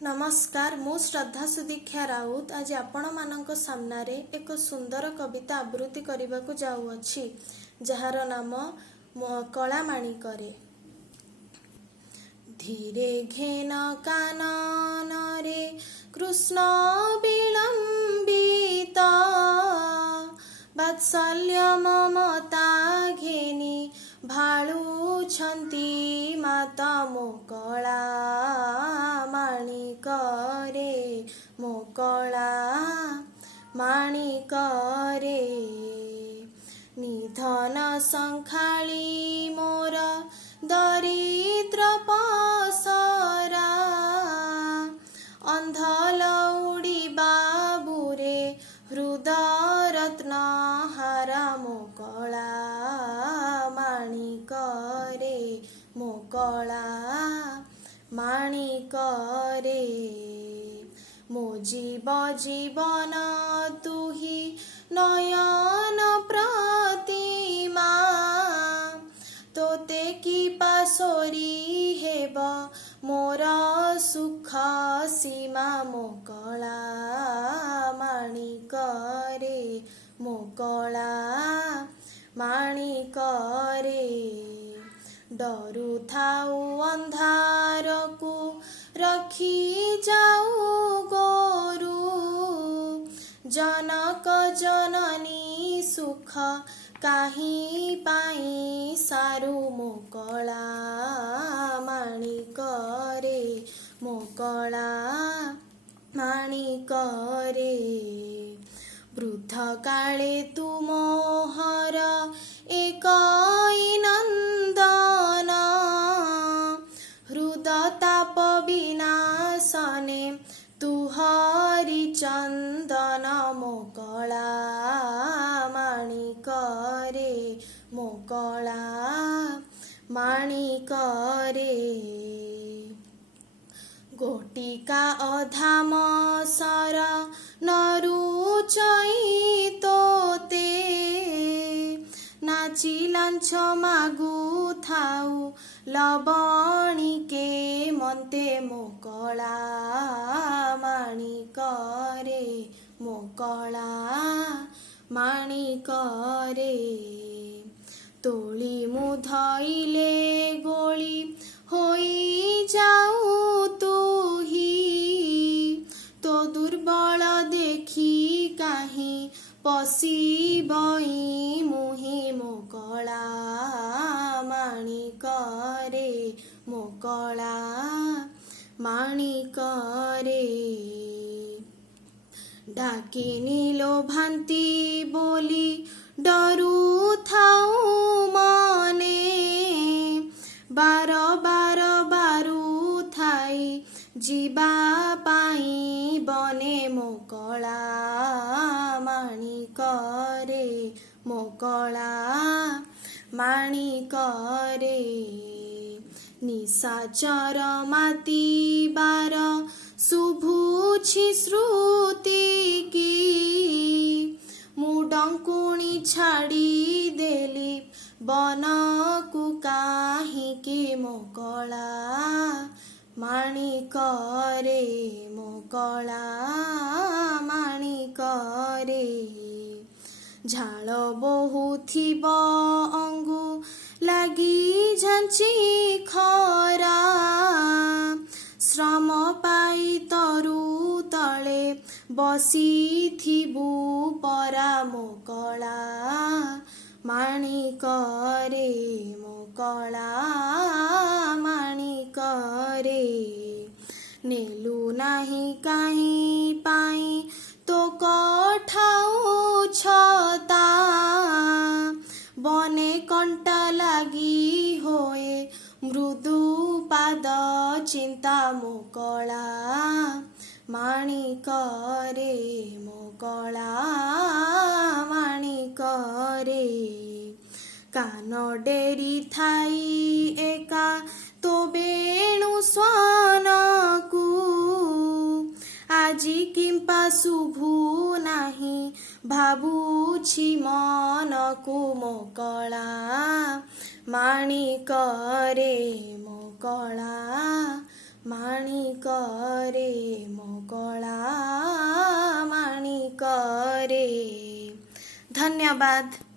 नमस्कार मु श्रद्धा सुदीक्षा राउत आज आपण मानक सामनारे एक सुंदर कविता आवृत्ति करने को जाऊँगी जार नाम कला माणिकरे। धीरे घेन कानन रे कृष्ण विलंबित वात्सल्य ममता घेनी भाळुछंती माता मो कला माणिकरे मो कला माणिकरे। निधन संखाली मोर दरिद्र पसरा अंधलौडी बाबुरे हृदय रत्न हारा मो कला माणिकरे मो कला माणिकरे। मो जीवन तुही नयन प्रतिमा तोते की पासोरी हेब मोर सुख सीमा मो कला माणिकरे मो कला माणिकरे। डरू थाऊ अंधार को रखी जाऊ गोरु जनक जननी सुख काहीं पाई सारू मो कला माणिकरे मो कला माणिकरे। वृद्ध काले तुमोहर एक नंदन हृदताप विनाशने तुहरी चंदन मो कला माणिकरे मो कला माणिकरे। गोटिका अधाम सर नरुचई तोते नाची लांछ मागु थाऊ लबणिके मन्ते मो कला माणिकरे मो कला माणिकरे। तोली मुधइले गोली होई जाऊ तुही तो दुर्बल देखी काहीं पशिबई मुही मो कला माणिकरे मो कला माणिकरे। डाकिनी लोभांती बोली डरू थाऊ मने बार बार बारू थाई जीवा पाई बने मो कला माणिकरे मो कला माणिकरे। निशाचर माती बार शुभुछि श्रुति की मुडंकुणी छाड़ी देली बन को काहींकी मो कला माणिकरे मो कला माणिकरे। झाल बहुथिब अंगु लागी झांची खरा श्रम पाई तरु तले बसिथिबु परा मो कला माणिकरे मो कला माणिकरे। नेलु नाही काहीं पाई तो कठाऊ छता बने कंटा लागी होए मृदु पाद चिंता मो कला माणिकरे मो कला माणिकरे। कान डेरी थाई एका तो बेणु स्वानकु आजी किंपा शुभु नाही भाबुछि मनकु मो कला माणिकरे मो कला माणिकरे। କଳା ମାଣିକରେ। ଧନ୍ୟବାଦ।